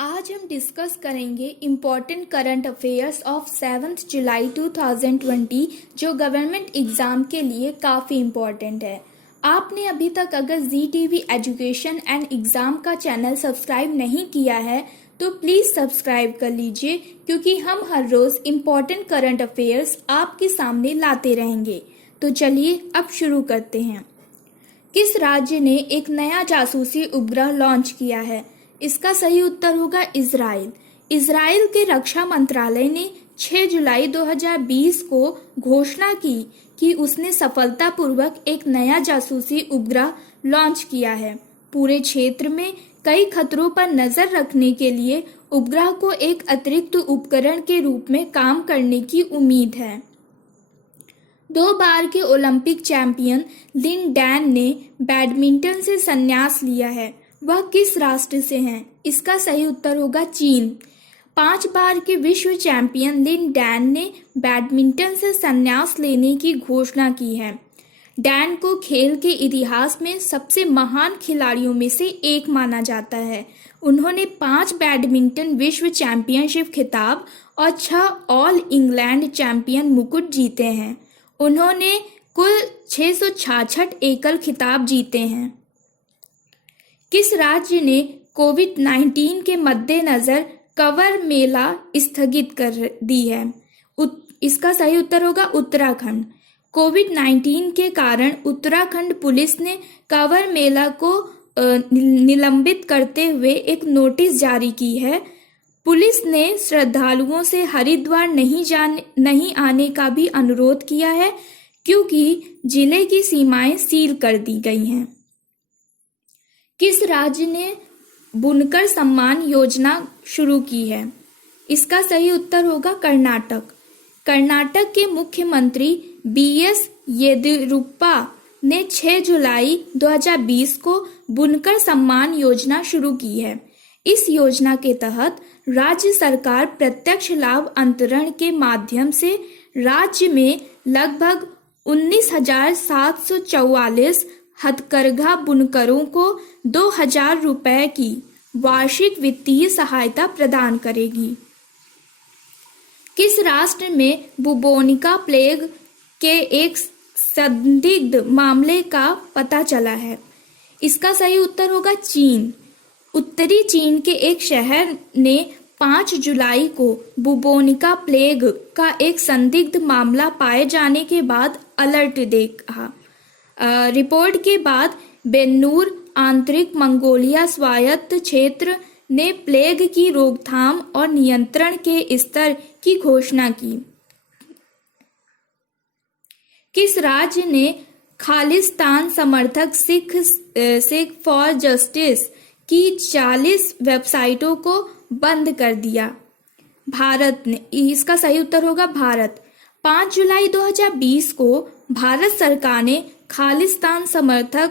आज हम डिस्कस करेंगे इम्पॉर्टेंट करंट अफेयर्स ऑफ 7 जुलाई 2020 जो गवर्नमेंट एग्ज़ाम के लिए काफ़ी इम्पॉर्टेंट है। आपने अभी तक अगर ZTV एजुकेशन एंड एग्ज़ाम का चैनल सब्सक्राइब नहीं किया है तो प्लीज़ सब्सक्राइब कर लीजिए, क्योंकि हम हर रोज़ इम्पॉर्टेंट करंट अफेयर्स आपके सामने लाते रहेंगे। तो चलिए अब शुरू करते हैं। किस राज्य ने एक नया जासूसी उपग्रह लॉन्च किया है? इसका सही उत्तर होगा इजराइल। इजराइल के रक्षा मंत्रालय ने 6 जुलाई 2020 को घोषणा की कि उसने सफलतापूर्वक एक नया जासूसी उपग्रह लॉन्च किया है। पूरे क्षेत्र में कई खतरों पर नजर रखने के लिए उपग्रह को एक अतिरिक्त उपकरण के रूप में काम करने की उम्मीद है। 2 बार के ओलंपिक चैंपियन लिन डैन ने बैडमिंटन से संन्यास लिया है। वह किस राष्ट्र से हैं? इसका सही उत्तर होगा चीन। 5 बार के विश्व चैंपियन लिन डैन ने बैडमिंटन से संन्यास लेने की घोषणा की है। डैन को खेल के इतिहास में सबसे महान खिलाड़ियों में से एक माना जाता है। उन्होंने 5 बैडमिंटन विश्व चैंपियनशिप खिताब और 6 ऑल इंग्लैंड चैंपियन मुकुट जीते हैं। उन्होंने कुल 666 एकल खिताब जीते हैं। किस राज्य ने कोविड-19 के मद्देनजर कवर मेला स्थगित कर दी है? इसका सही उत्तर होगा उत्तराखंड। कोविड-19 के कारण उत्तराखंड पुलिस ने कवर मेला को निलंबित करते हुए एक नोटिस जारी की है। पुलिस ने श्रद्धालुओं से हरिद्वार नहीं आने का भी अनुरोध किया है, क्योंकि जिले की सीमाएं सील कर दी गई हैं। किस राज्य ने बुनकर सम्मान योजना शुरू की है? इसका सही उत्तर होगा कर्नाटक। कर्नाटक के मुख्यमंत्री BS येदियुरप्पा ने 6 जुलाई 2020 को बुनकर सम्मान योजना शुरू की है। इस योजना के तहत राज्य सरकार प्रत्यक्ष लाभ अंतरण के माध्यम से राज्य में लगभग 19,744 हथकरघा बुनकरों को 2,000 रुपए की वार्षिक वित्तीय सहायता प्रदान करेगी। किस राष्ट्र में बुबोनिका प्लेग के एक संदिग्ध मामले का पता चला है? इसका सही उत्तर होगा चीन। उत्तरी चीन के एक शहर ने 5 जुलाई को बुबोनिका प्लेग का एक संदिग्ध मामला पाए जाने के बाद अलर्ट देखा। रिपोर्ट के बाद बेन्नूर आंतरिक मंगोलिया स्वायत्त क्षेत्र ने प्लेग की रोकथाम और नियंत्रण के स्तर की घोषणा की। किस राज्य ने खालिस्तान समर्थक सिख फॉर जस्टिस की 40 वेबसाइटों को बंद कर दिया? भारत ने। इसका सही उत्तर होगा भारत। 5 जुलाई 2020 को भारत सरकार ने खालिस्तान समर्थक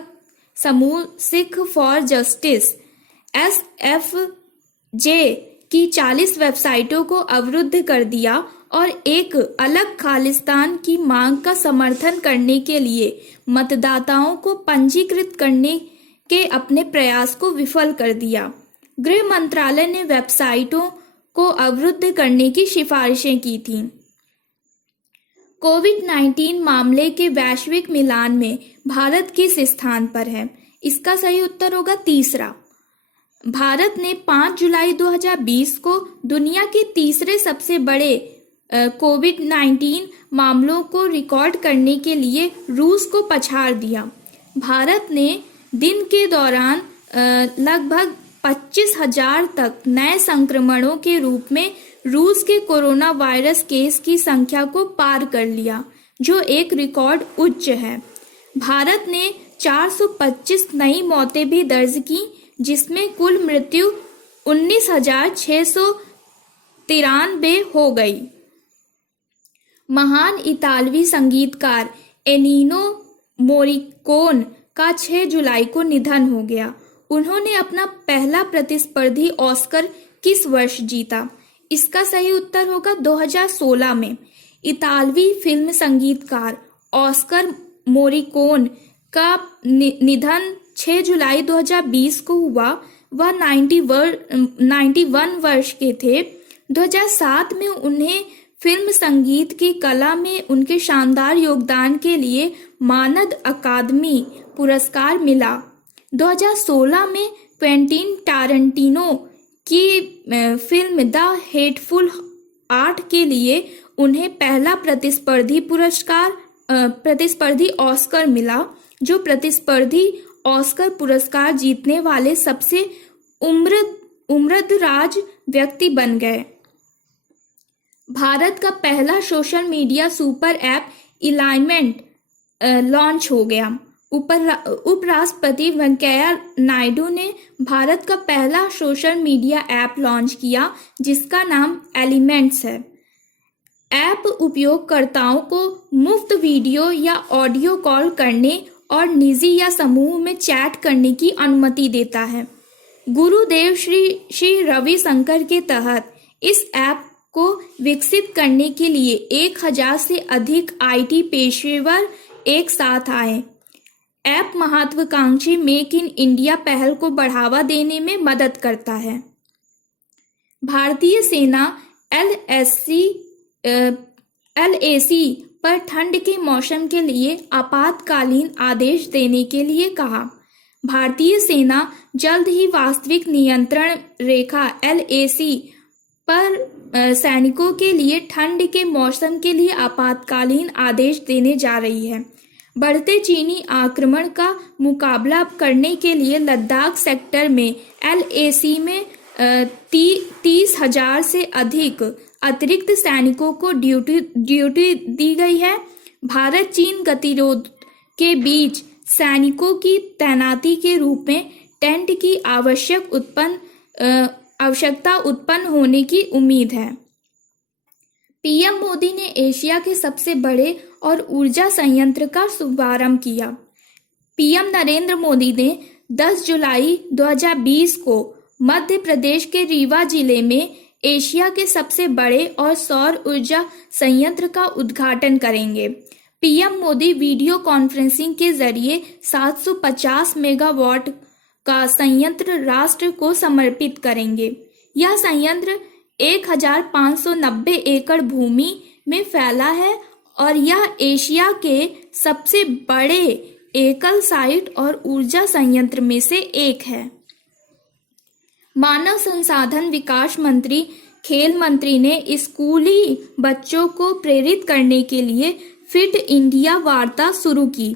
समूह सिख फॉर जस्टिस SFJ की 40 वेबसाइटों को अवरुद्ध कर दिया और एक अलग खालिस्तान की मांग का समर्थन करने के लिए मतदाताओं को पंजीकृत करने के अपने प्रयास को विफल कर दिया। गृह मंत्रालय ने वेबसाइटों को अवरुद्ध करने की सिफारिशें की थीं। कोविड-19 मामले के वैश्विक मिलान में भारत किस स्थान पर है? इसका सही उत्तर होगा तीसरा। भारत ने 5 जुलाई 2020 को दुनिया के तीसरे सबसे बड़े कोविड-19 मामलों को रिकॉर्ड करने के लिए रूस को पछाड़ दिया। भारत ने दिन के दौरान लगभग 25,000 तक नए संक्रमणों के रूप में रूस के कोरोना वायरस केस की संख्या को पार कर लिया, जो एक रिकॉर्ड उच्च है। भारत ने 425 नई मौतें भी दर्ज की, जिसमें कुल मृत्यु 19,693 हो गई। महान इतालवी संगीतकार एनिनो मोरिकोन का 6 जुलाई को निधन हो गया। उन्होंने अपना पहला प्रतिस्पर्धी ऑस्कर किस वर्ष जीता? इसका सही उत्तर होगा 2016 में। इतालवी फिल्म संगीतकार ऑस्कर मोरिकोन का निधन 6 जुलाई 2020 को हुआ। वह 91 वर्ष के थे। 2007 में उन्हें फिल्म संगीत की कला में उनके शानदार योगदान के लिए मानद अकादमी पुरस्कार मिला। 2016 में क्वेंटिन टारंटिनो की फिल्म द हेटफुल आठ के लिए उन्हें पहला प्रतिस्पर्धी ऑस्कर मिला, जो प्रतिस्पर्धी ऑस्कर पुरस्कार जीतने वाले सबसे उम्रदराज व्यक्ति बन गए। भारत का पहला social media super app alignment launch हो गया। उपराष्ट्रपति वेंकैया नायडू ने भारत का पहला सोशल मीडिया ऐप लॉन्च किया, जिसका नाम एलिमेंट्स है। ऐप उपयोगकर्ताओं को मुफ्त वीडियो या ऑडियो कॉल करने और निजी या समूह में चैट करने की अनुमति देता है। गुरुदेव श्री रविशंकर के तहत इस ऐप को विकसित करने के लिए 1000 से अधिक IT पेशेवर एक साथ आए। ऐप महत्वाकांक्षी मेक इन इंडिया पहल को बढ़ावा देने में मदद करता है। भारतीय सेना LAC पर ठंड के मौसम के लिए आपातकालीन आदेश देने के लिए कहा। भारतीय सेना जल्द ही वास्तविक नियंत्रण रेखा LAC पर सैनिकों के लिए ठंड के मौसम के लिए आपातकालीन आदेश देने जा रही है। बढ़ते चीनी आक्रमण का मुकाबला करने के लिए लद्दाख सेक्टर में LAC में 30,000 से अधिक अतिरिक्त सैनिकों को ड्यूटी दी गई है। भारत चीन गतिरोध के बीच सैनिकों की तैनाती के रूप में टेंट की आवश्यकता उत्पन्न होने की उम्मीद है। पीएम मोदी ने एशिया के सबसे बड़े और ऊर्जा संयंत्र का शुभारंभ किया। पीएम नरेंद्र मोदी ने 10 जुलाई 2020 को मध्य प्रदेश के रीवा जिले में एशिया के सबसे बड़े और सौर ऊर्जा संयंत्र का उद्घाटन करेंगे। पीएम मोदी वीडियो कॉन्फ्रेंसिंग के जरिए 750 मेगावाट का संयंत्र राष्ट्र को समर्पित करेंगे। यह संयंत्र 1590 एकड़ भूमि में फैला है और यह एशिया के सबसे बड़े एकल साइट और ऊर्जा संयंत्र में से एक है। मानव संसाधन विकास मंत्री, खेल मंत्री ने स्कूली बच्चों को प्रेरित करने के लिए फिट इंडिया वार्ता शुरू की।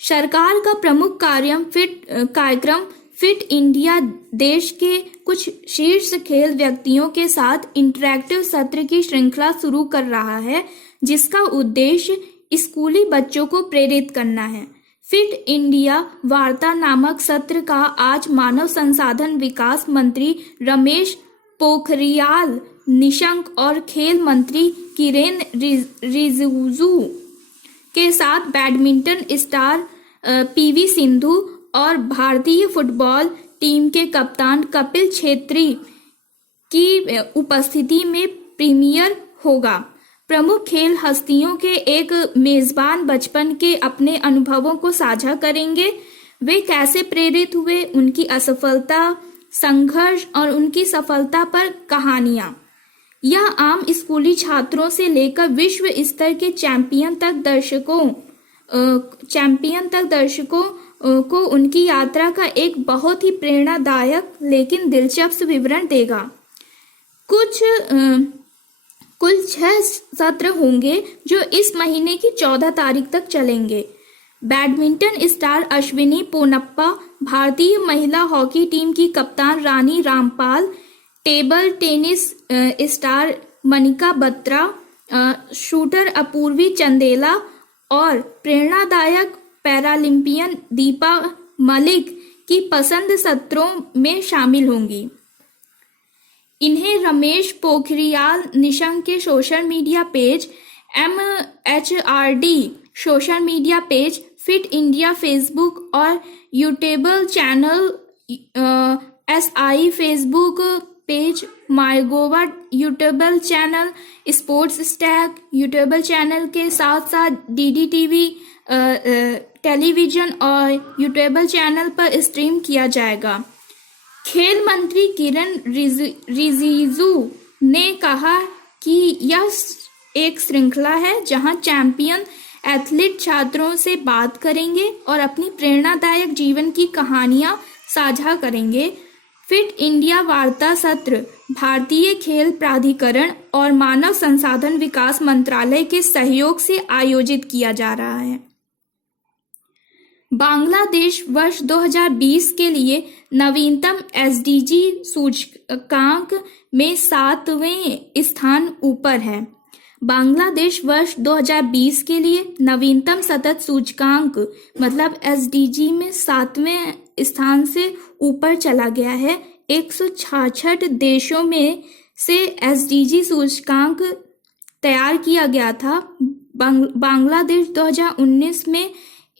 सरकार का प्रमुख कार्यक्रम फिट इंडिया देश के कुछ शीर्ष खेल व्यक्तियों के साथ इंटरैक्टिव सत्र की श्रृंखला शुरू कर रहा है, जिसका उद्देश्य स्कूली बच्चों को प्रेरित करना है। फिट इंडिया वार्ता नामक सत्र का आज मानव संसाधन विकास मंत्री रमेश पोखरियाल निशंक और खेल मंत्री किरेन रिजिजू के साथ बैडमिंटन स्टार PV सिंधु और भारतीय फुटबॉल टीम के कप्तान कपिल छेत्री की उपस्थिति में प्रीमियर होगा। प्रमुख खेल हस्तियों के एक मेजबान बचपन के अपने अनुभवों को साझा करेंगे। वे कैसे प्रेरित हुए, उनकी असफलता, संघर्ष और उनकी सफलता पर कहानियां। यह आम स्कूली छात्रों से लेकर विश्व स्तर के चैंपियन तक दर्शकों को उनकी यात्रा का एक बहुत ही प्रेरणादायक लेकिन दिलचस्प विवरण देगा। कुल 6 सत्र होंगे जो इस महीने की 14 तारीख तक चलेंगे। बैडमिंटन स्टार अश्विनी पोनप्पा, भारतीय महिला हॉकी टीम की कप्तान Rani Rampal, table tennis star Manika Batra, shooter Apurvi Chandela और प्रेरणादायक पैरालंपियन दीपा मलिक की पसंद सत्रों में शामिल होंगी। इन्हें रमेश पोखरियाल निशंक के social media page, MHRD social media page, fit India Facebook और YouTube channel, SI Facebook page, माईगोवा YouTube channel, sports stack YouTube channel के साथ साथ DDTV टेलीविजन और यूट्यूब चैनल पर स्ट्रीम किया जाएगा। खेल मंत्री किरण रिजिजू ने कहा कि यह एक श्रृंखला है जहां चैंपियन एथलीट छात्रों से बात करेंगे और अपनी प्रेरणादायक जीवन की कहानियां साझा करेंगे। फिट इंडिया वार्ता सत्र भारतीय खेल प्राधिकरण और मानव संसाधन विकास मंत्रालय के सहयोग से आयोजित किया जा रहा है। बांग्लादेश वर्ष 2020 के लिए नवीनतम एसडीजी सूचकांक में 7वें स्थान ऊपर है। बांग्लादेश वर्ष 2020 के लिए नवीनतम सतत सूचकांक मतलब एसडीजी में 7वें स्थान से ऊपर चला गया है। 166 देशों में से एसडीजी सूचकांक तैयार किया गया था। बांग्लादेश 2019 में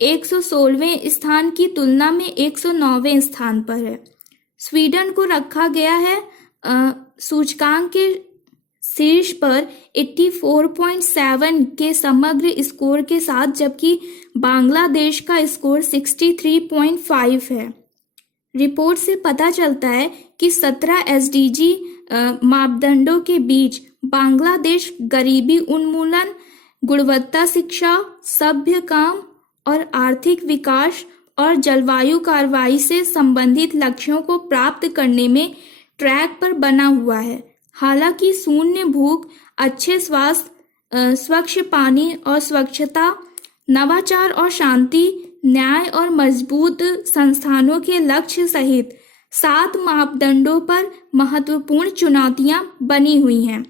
116वें स्थान की तुलना में 109वें स्थान पर है। स्वीडन को रखा गया है सूचकांक के शीर्ष पर 84.7 के समग्र स्कोर के साथ, जबकि बांग्लादेश का स्कोर 63.5 है। रिपोर्ट से पता चलता है कि 17 एसडीजी मापदंडों के बीच बांग्लादेश गरीबी उन्मूलन, गुणवत्ता शिक्षा, सभ्य काम और आर्थिक विकास और जलवायु कार्रवाई से संबंधित लक्ष्यों को प्राप्त करने में ट्रैक पर बना हुआ है। हालांकि शून्य भूख, अच्छे स्वास्थ्य, स्वच्छ पानी और स्वच्छता, नवाचार और शांति, न्याय और मजबूत संस्थानों के लक्ष्य सहित 7 मापदंडों पर महत्वपूर्ण चुनौतियां बनी हुई हैं।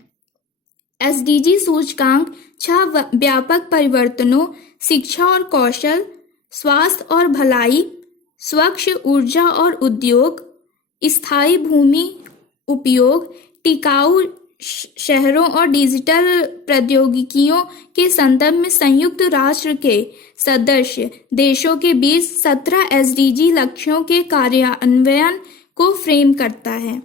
एसडीजी सूचकांक 6 व्यापक परिवर्तनों, शिक्षा और कौशल, स्वास्थ्य और भलाई, स्वच्छ ऊर्जा और उद्योग, स्थायी भूमि उपयोग, टिकाऊ शहरों और डिजिटल प्रौद्योगिकियों के संदर्भ में संयुक्त राष्ट्र के सदस्य देशों के बीच 17 एसडीजी लक्ष्यों के कार्यान्वयन को फ्रेम करता है।